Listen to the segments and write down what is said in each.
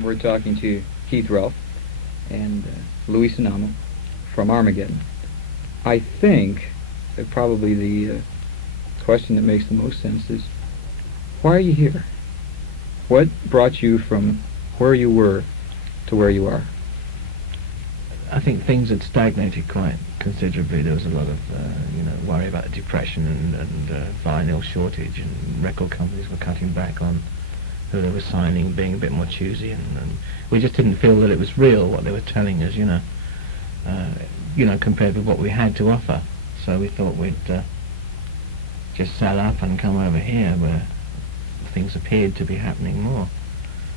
We're talking to Keith Ralph and Louis Sinamo from Armageddon. I think that probably the question that makes the most sense is, why are you here? What brought you from where you were to where you are? I think things had stagnated quite considerably. There was a lot of, worry about depression and vinyl shortage, and record companies were cutting back on who they were signing, being a bit more choosy, and we just didn't feel that it was real what they were telling us, compared with what we had to offer. So we thought we'd just sell up and come over here where things appeared to be happening more.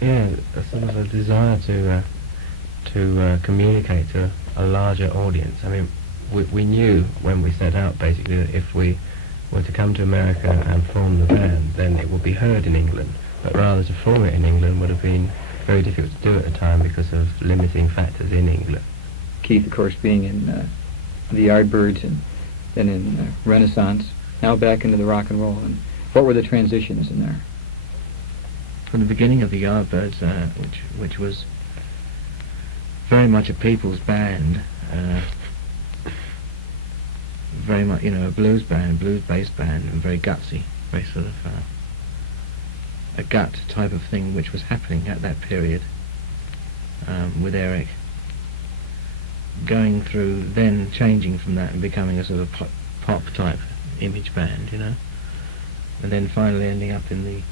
Yeah, a sort of a desire to communicate to a larger audience. I mean, we knew when we set out basically that if we were to come to America and form the band, then it would be heard in England. But rather to form it in England would have been very difficult to do at the time because of limiting factors in England. Keith, of course, being in the Yardbirds and then in Renaissance, now back into the rock and roll. And what were the transitions in there? From the beginning of the Yardbirds, which was very much a people's band, very much, a blues band, blues-based band, and very gutsy, very sort of a gut type of thing which was happening at that period with Eric. Going through, then changing from that and becoming a sort of pop type image band, and then finally ending up in the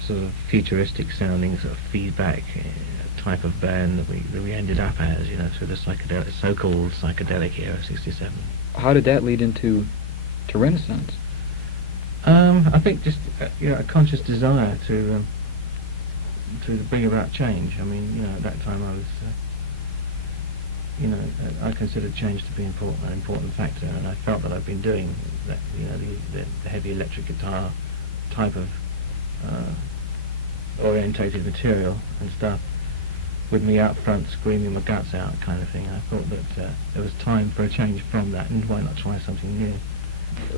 sort of futuristic sounding sort of feedback type of band that we ended up as, through the psychedelic, so-called psychedelic era, '67. How did that lead into Renaissance? I think just a conscious desire to bring about change. I mean, at that time I was, I considered change to be an important factor, and I felt that I'd been doing that, the heavy electric guitar type of orientated material and stuff, with me out front screaming my guts out kind of thing. I thought that there was time for a change from that, and why not try something new?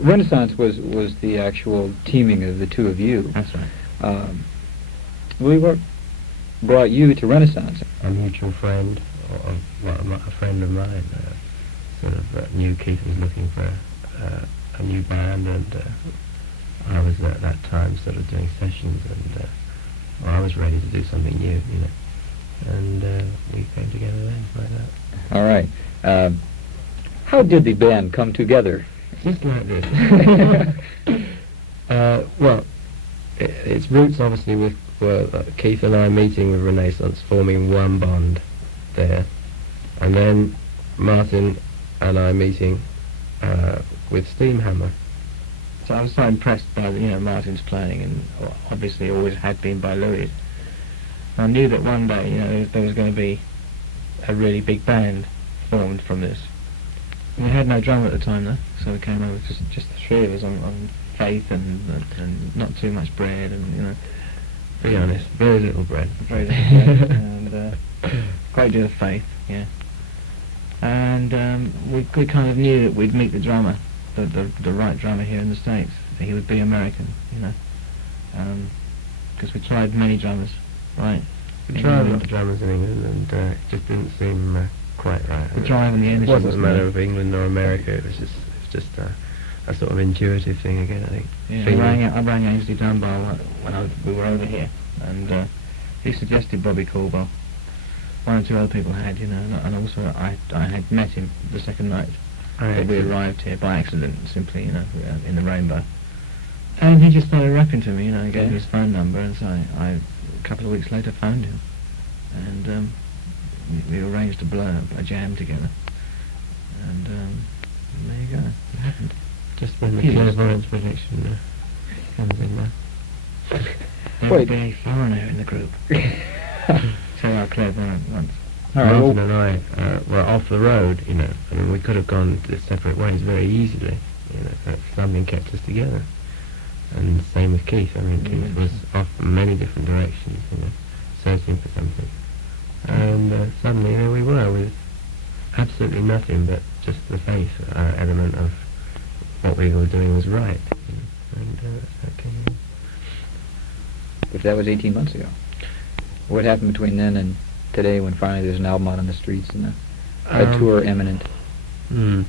Renaissance was the actual teaming of the two of you. That's right. Louis, what brought you to Renaissance? A mutual friend, a friend of mine, knew Keith was looking for a new band, and I was at that time sort of doing sessions, and I was ready to do something new, and we came together then like that. All right. How did the band come together? Just like this. Well, its roots obviously were Keith and I meeting with Renaissance, forming one bond there, and then Martin and I meeting with Steamhammer. So I was so impressed by Martin's playing, and obviously always had been by Louis. I knew that one day there was going to be a really big band formed from this. We had no drummer at the time though, so we came over just the three of us on faith and not too much bread, and To be honest, very little bread. Very little bread, and great deal of faith, yeah. And we kind of knew that we'd meet the drummer, the right drummer here in the States. He would be American, because we tried many drummers, right? We tried a lot of drummers in England, and it just didn't seem quite right. The drive and the energy. It wasn't a matter of England or America. It was just a sort of intuitive thing again, I think. Yeah, I rang Ainsley Dunbar when we were over here, and he suggested Bobby Caldwell. One or two other people had, and also I had met him the second night that we arrived here by accident, simply, in the Rainbow. And he just started rapping to me, and gave me his phone number, and so I a couple of weeks later phoned him, and we arranged to blow a jam together, and there you go, it happened. Just when the clairvoyance prediction comes in there. There would be a foreigner in the group. So our clairvoyant once. Martin and I were off the road, I mean, we could have gone separate ways very easily, but something kept us together. And same with Keith. I mean, Keith was off in many different directions, searching for something. And suddenly there we were with absolutely nothing but just the faith element of what we were doing was right. And that's how it came in. But that was 18 months ago. What happened between then and today, when finally there's an album out on the streets and a tour imminent? One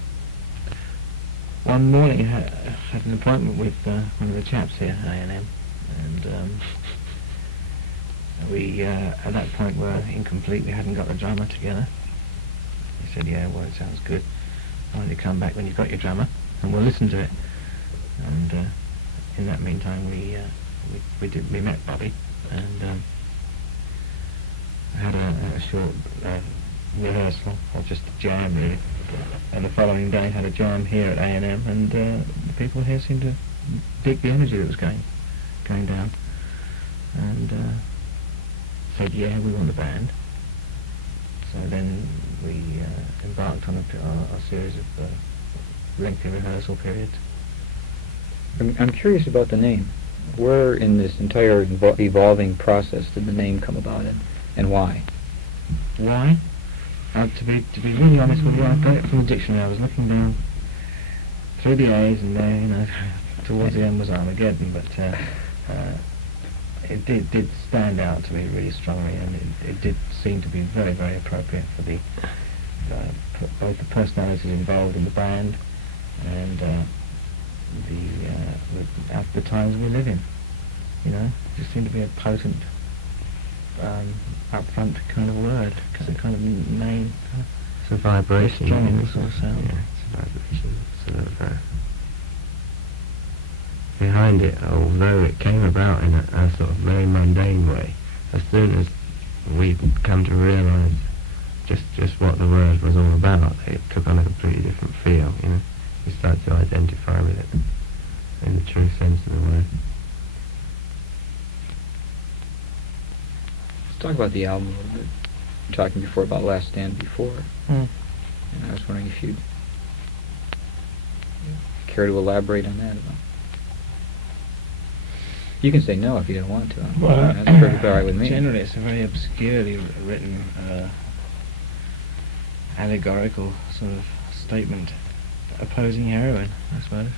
morning I had an appointment with one of the chaps here at A&M, and we at that point were incomplete. We hadn't got the drummer together. He said, "Yeah, well, it sounds good. Why don't you come back when you've got your drummer, and we'll listen to it." And in that meantime, we met Bobby, and had a short rehearsal, or just a jam really. And the following day had a jam here at A&M, and the people here seemed to dig the energy that was going down, and said, "Yeah, we want a band." So then we embarked on a series of lengthy rehearsal periods. I'm curious about the name. Where in this entire evolving process did the name come about, and why? Why? To be really honest with you, I got it from the dictionary. I was looking down through the A's, and there, you know, towards the end was Armageddon, but it did stand out to me really strongly, and it did seem to be very, very appropriate for the both the personalities involved in the band and the times we live in. You know, it just seemed to be a potent, upfront kind of word, kind of name. It's a vibration. Strong sort of sound. Yeah, it's a vibration. Sort of behind it, although it came about in a sort of very mundane way, as soon as we come to realise just what the word was all about, it took on a completely different feel. You know, you start to identify with it in the true sense of the word. Let's talk about the album a little bit. You were talking before about Last Stand Before, and I was wondering if you'd care to elaborate on that at all. You can say no if you don't want to. Well, that's perfectly all right with me. Generally, it's a very obscurely written, allegorical sort of statement opposing heroin, I suppose.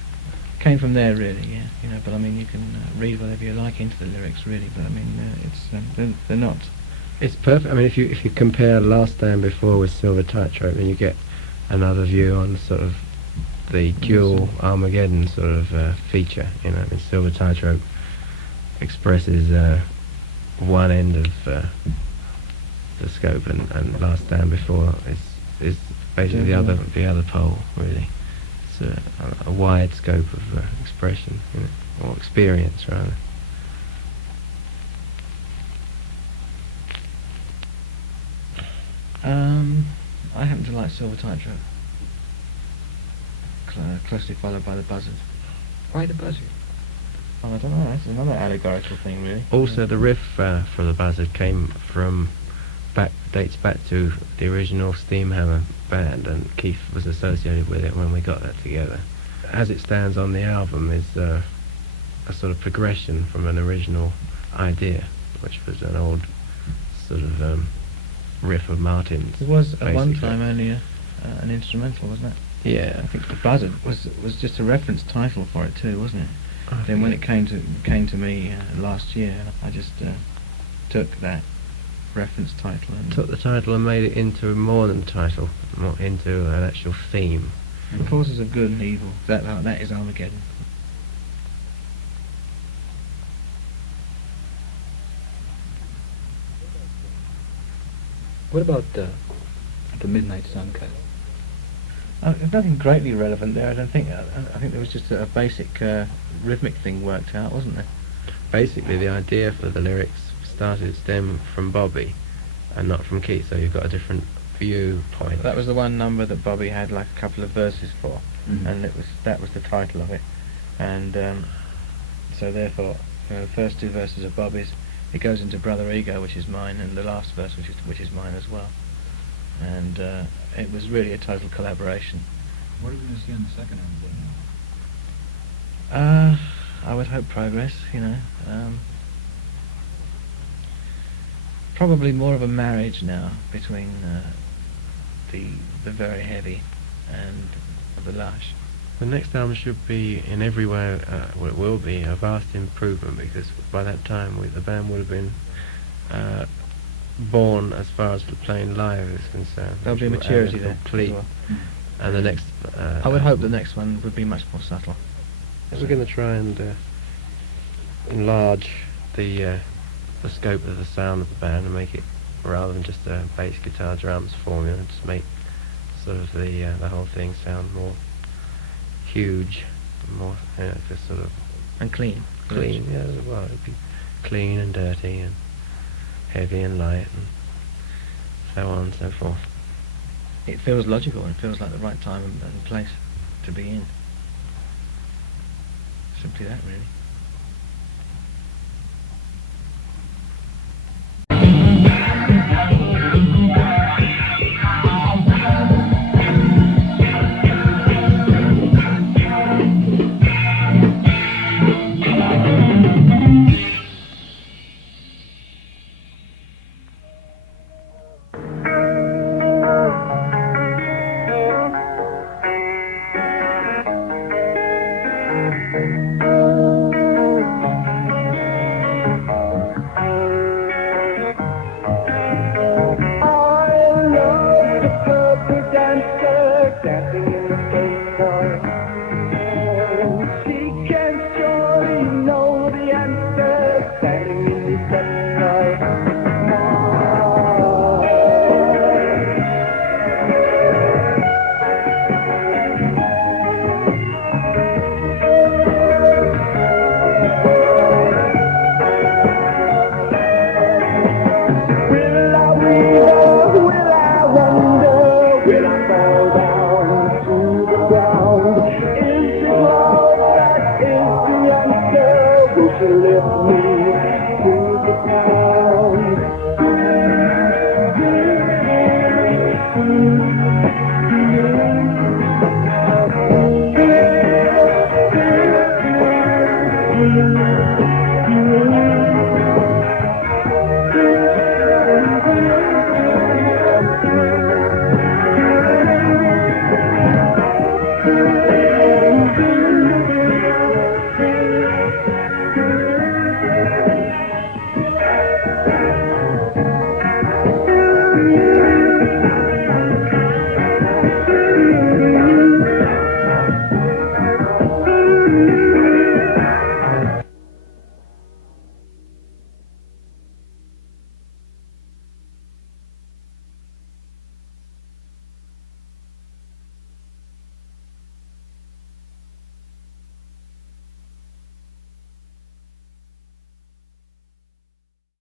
Came from there, really, yeah. You know, but I mean, you can read whatever you like into the lyrics, really. But I mean, they're not. It's perfect. I mean, if you compare Last Stand Before with Silver Tightrope, then you get another view on sort of the dual Armageddon sort of feature. You know, I mean, Silver Tightrope expresses one end of the scope, and Last Stand Before is basically the other pole, really. It's a wide scope of expression, you know, or experience rather. I happen to like Silver Tightrope. Closely followed by the Buzzard. Why the Buzzard? Oh, I don't know. That's another allegorical thing, really. Also, the riff for the Buzzard dates back to the original Steamhammer band, and Keith was associated with it when we got that together. As it stands on the album is a sort of progression from an original idea, which was an old sort of riff of Martin's. It was at one basically. time only an instrumental, wasn't it? Yeah. I think the Buzzard was just a reference title for it too, wasn't it? I Then when it think came to me last year, I just took that reference title and took the title and made it into more than a title, more into an actual theme. Forces of Good and Evil. That is Armageddon. What about the Midnight Sun cut? There's nothing greatly relevant there. I don't think. I think there was just a basic rhythmic thing worked out, wasn't there? Basically, the idea for the lyrics stem from Bobby and not from Keith, so you've got a different viewpoint. That was the one number that Bobby had like a couple of verses for, and that was the title of it, and so therefore, you know, the first two verses are Bobby's. It goes into Brother Ego, which is mine, and the last verse, which is mine as well, and it was really a total collaboration. What are we going to see on the second album? I would hope progress, you know. Probably more of a marriage now between the very heavy and the lush. The next album should be, in every way, well, it will be a vast improvement, because by that time the band would have been born as far as playing live is concerned. There'll be a which will add maturity a there. complete- As well. And the next. I would hope the next one would be much more subtle. We're going to try and enlarge the scope of the sound of the band and make it, rather than just a bass guitar drums formula, just make sort of the whole thing sound more huge, more just sort of And clean. clean. Yeah, well, it'd be clean and dirty and heavy and light and so on and so forth. It feels logical and feels like the right time and place to be in. Simply that, really.